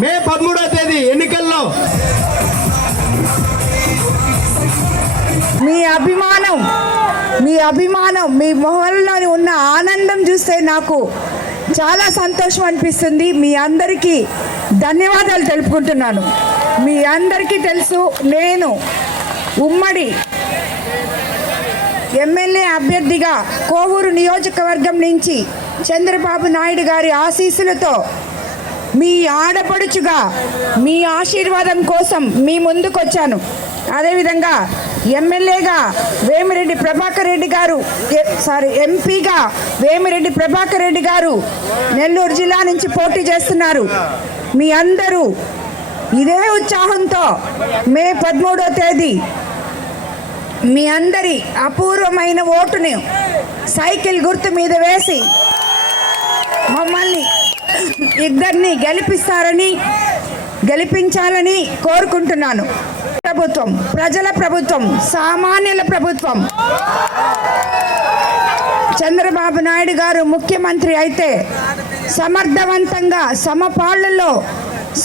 మే 13వ తేదీ ఎన్నికల్లో మీ అభిమానం మీ మొహంలో ఉన్న ఆనందం చూస్తే నాకు చాలా సంతోషం అనిపిస్తుంది. మీ అందరికీ ధన్యవాదాలు తెలుపుకుంటున్నాను. మీ అందరికీ తెలుసు, నేను ఉమ్మడి ఎమ్మెల్యే అభ్యర్థిగా కోవూరు నియోజకవర్గం నుంచి చంద్రబాబు నాయుడు గారి ఆశీస్సులతో మీ ఆడపడుచుగా మీ ఆశీర్వాదం కోసం మీ ముందుకు వచ్చాను. అదేవిధంగా ఎమ్మెల్యేగా వేమిరెడ్డి ప్రభాకర్ రెడ్డి గారు ఎంపీగా వేమిరెడ్డి ప్రభాకర్ రెడ్డి గారు నెల్లూరు జిల్లా నుంచి పోటీ చేస్తున్నారు. మీ అందరూ ఇదే ఉత్సాహంతో మే 13వ తేదీ మీ అందరి అపూర్వమైన ఓటుని సైకిల్ గుర్తు మీద వేసి మమ్మల్ని ఇద్దరిని గెలిపించాలని కోరుకుంటున్నాను. ప్రభుత్వం ప్రజల ప్రభుత్వం, సామాన్యుల ప్రభుత్వం. చంద్రబాబు నాయుడు గారు ముఖ్యమంత్రి అయితే సమర్థవంతంగా సమపాళ్లలో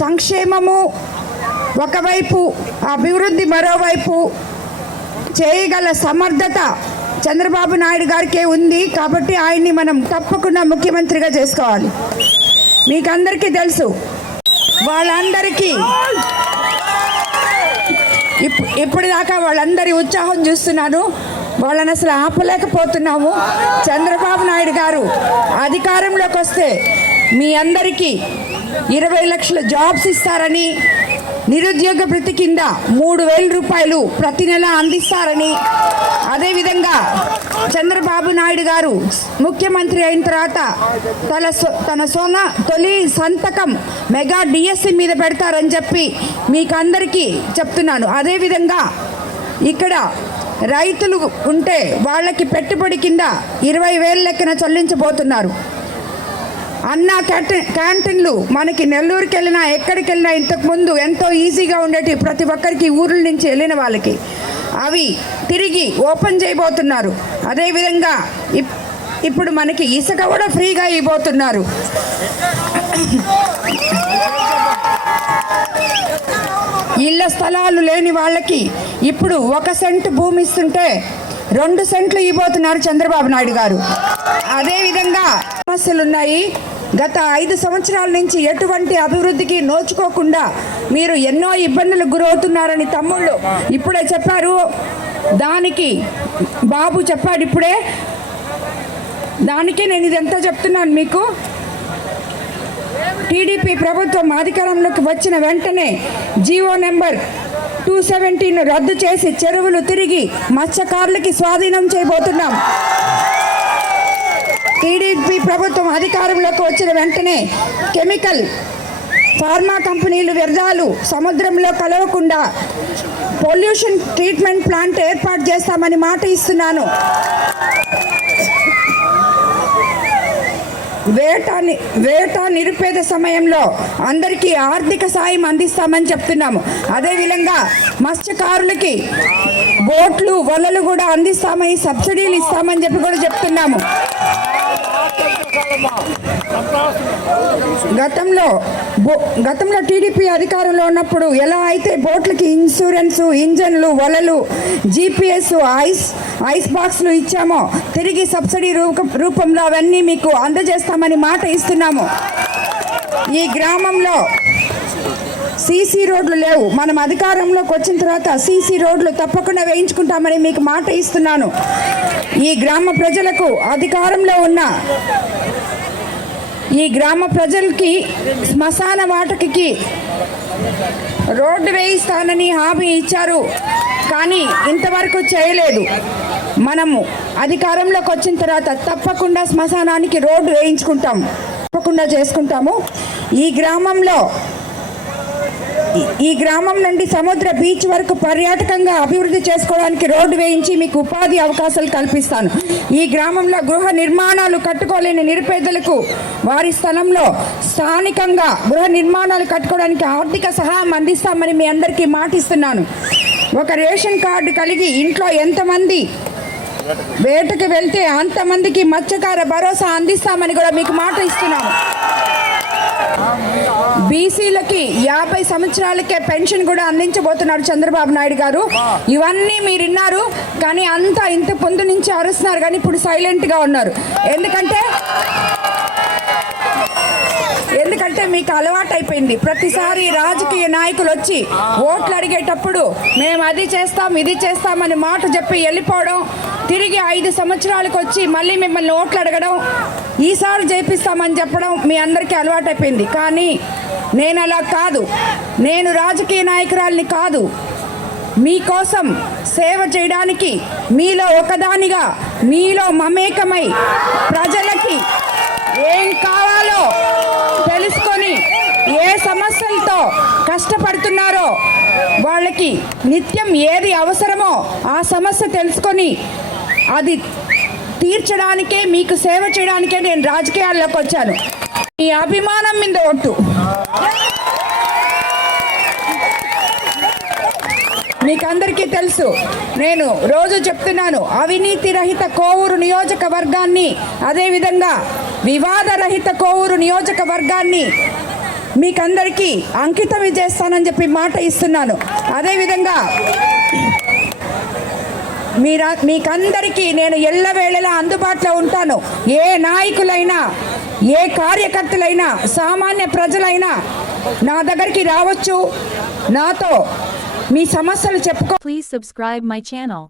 సంక్షేమము ఒకవైపు, అభివృద్ధి మరోవైపు చేయగల సమర్థత చంద్రబాబు నాయుడు గారికే ఉంది. కాబట్టి ఆయన్ని మనం తప్పకుండా ముఖ్యమంత్రిగా చేసుకోవాలి. మీకు అందరికీ తెలుసు, వాళ్ళందరికీ ఇప్పుడు దాకా వాళ్ళందరి ఉత్సాహం చూస్తున్నాను, వాళ్ళని అసలు ఆపలేకపోతున్నాము. చంద్రబాబు నాయుడు గారు అధికారంలోకి వస్తే మీ అందరికీ 20 లక్షల జాబ్స్ ఇస్తారని, నిరుద్యోగ భృతి కింద 3,000 రూపాయలు ప్రతి నెల అందిస్తారని, అదేవిధంగా చంద్రబాబు నాయుడు గారు ముఖ్యమంత్రి అయిన తర్వాత తన తొలి సంతకం మెగా డిఎస్సి మీద పెడతారని చెప్పి మీకు అందరికీ చెప్తున్నాను. అదేవిధంగా ఇక్కడ రైతులు ఉంటే వాళ్ళకి పెట్టుబడి కింద 20,000 లెక్కన చెల్లించబోతున్నారు. అన్న క్యాంటీన్లు మనకి నెల్లూరుకి వెళ్ళినా ఎక్కడికి వెళ్ళినా ఇంతకుముందు ఎంతో ఈజీగా ఉండేవి. ప్రతి ఒక్కరికి ఊర్ల నుంచి వెళ్ళిన వాళ్ళకి అవి తిరిగి ఓపెన్ చేయబోతున్నారు. అదేవిధంగా ఇప్పుడు మనకి ఇసుక కూడా ఫ్రీగా ఇవ్వబోతున్నారు. ఇళ్ల స్థలాలు లేని వాళ్ళకి ఇప్పుడు 1 సెంటు భూమి ఇస్తుంటే 2 సెంట్లు ఇవ్వబోతున్నారు చంద్రబాబు నాయుడు గారు. అదేవిధంగా సమస్యలు ఉన్నాయి. గత 5 సంవత్సరాల నుంచి ఎటువంటి అభివృద్ధికి నోచుకోకుండా మీరు ఎన్నో ఇబ్బందులకు గురవుతున్నారని తమ్ముళ్ళు ఇప్పుడే చెప్పారు. దానికి బాబు చెప్పాడు ఇప్పుడే, దానికే నేను ఇదంతా చెప్తున్నాను మీకు. టీడీపీ ప్రభుత్వం అధికారంలోకి వచ్చిన వెంటనే జీవో నెంబర్ 217 రద్దు చేసి చెరువులు తిరిగి మత్స్యకారులకి స్వాధీనం చేయబోతున్నాం. టీడీపీ ప్రభుత్వం అధికారంలోకి వచ్చిన వెంటనే కెమికల్ ఫార్మా కంపెనీలు వ్యర్థాలు సముద్రంలో కలవకుండా పొల్యూషన్ ట్రీట్మెంట్ ప్లాంట్ ఏర్పాటు చేస్తామని మాట ఇస్తున్నాను. వేట నిరుపేద సమయంలో అందరికీ ఆర్థిక సాయం అందిస్తామని చెప్తున్నాము. అదేవిధంగా మత్స్యకారులకి బోట్లు వలలు కూడా అందిస్తామని, సబ్సిడీలు ఇస్తామని చెప్పి కూడా చెప్తున్నాము. గతంలో గతంలో టీడీపీ అధికారంలో ఉన్నప్పుడు ఎలా అయితే బోట్లకి ఇన్సూరెన్స్, ఇంజన్లు, వలలు, జీపీఎస్, ఐస్ బాక్స్లు ఇచ్చామో తిరిగి సబ్సిడీ రూపంలో అవన్నీ మీకు అందజేస్తామని మాట ఇస్తున్నాము. ఈ గ్రామంలో సీసీ రోడ్లు లేవు. మనం అధికారంలోకి వచ్చిన తర్వాత సీసీ రోడ్లు తప్పకుండా వేయించుకుంటామని మీకు మాట ఇస్తున్నాను. ఈ గ్రామ ప్రజలకు అధికారంలో ఉన్న ఈ గ్రామ ప్రజలకి శ్మశాన వాటికకి రోడ్డు వేయిస్తానని హామీ ఇచ్చారు, కానీ ఇంతవరకు చేయలేదు. మనము అధికారంలోకి వచ్చిన తర్వాత తప్పకుండా శ్మశానానికి రోడ్డు వేయించుకుంటాం, తప్పకుండా చేసుకుంటాము. ఈ గ్రామం నుండి సముద్ర బీచ్ వరకు పర్యాటకంగా అభివృద్ధి చేసుకోవడానికి రోడ్డు వేయించి మీకు ఉపాధి అవకాశాలు కల్పిస్తాను. ఈ గ్రామంలో గృహ నిర్మాణాలు కట్టుకోలేని నిరుపేదలకు వారి స్థలంలో స్థానికంగా గృహ నిర్మాణాలు కట్టుకోవడానికి ఆర్థిక సహాయం అందిస్తామని మీ అందరికీ మాటిస్తున్నాను. ఒక రేషన్ కార్డు కలిగి ఇంట్లో ఎంతమంది వేటకు వెళ్తే అంతమందికి మత్స్యకార భరోసా అందిస్తామని కూడా మీకు మాట ఇస్తున్నాను. బీసీలకి 50 సంవత్సరాలకే పెన్షన్ కూడా అందించబోతున్నారు చంద్రబాబు నాయుడు గారు. ఇవన్నీ మీరు విన్నారు, కానీ అంతా ఇంత పొందు నుంచి అరుస్తున్నారు, కానీ ఇప్పుడు సైలెంట్గా ఉన్నారు. ఎందుకంటే మీకు అలవాటు అయిపోయింది. ప్రతిసారి రాజకీయ నాయకులు వచ్చి ఓట్లు అడిగేటప్పుడు మేము అది చేస్తాం, ఇది చేస్తామని మాట చెప్పి వెళ్ళిపోవడం, తిరిగి 5 సంవత్సరాలకు వచ్చి మళ్ళీ మిమ్మల్ని ఓట్లు అడగడం, ఈసారి చేపిస్తామని చెప్పడం మీ అందరికీ అలవాటు అయిపోయింది. కానీ నేను అలా కాదు, నేను రాజకీయ నాయకురాలిని కాదు. మీకోసం సేవ చేయడానికి మీలో ఒకదానిగా, మీలో మమేకమై ప్రజలకి ఏం కావాలో తెలుసుకొని ఏ సమస్యలతో కష్టపడుతున్నారో వాళ్ళకి నిత్యం ఏది అవసరమో ఆ సమస్య తెలుసుకొని అది తీర్చడానికే, మీకు సేవ చేయడానికే నేను రాజకీయాల్లోకి వచ్చాను. మీ అభిమానం మీద ఒట్టు. మీకందరికీ తెలుసు, నేను రోజు చెప్తున్నాను, అవినీతి రహిత కోవూరు నియోజకవర్గాన్ని, అదేవిధంగా వివాద రహిత కోవూరు నియోజకవర్గాన్ని మీకందరికీ అంకితం చేస్తానని చెప్పి మాట ఇస్తున్నాను. అదేవిధంగా మీకందరికీ నేను ఎల్లవేళలా అందుబాటులో ఉంటాను. ఏ నాయకులైనా, ఏ కార్యకర్తలైనా, సామాన్య ప్రజలైనా నా దగ్గరికి రావచ్చు, నాతో మీ సమస్యలు చెప్పుకో. Please subscribe my channel.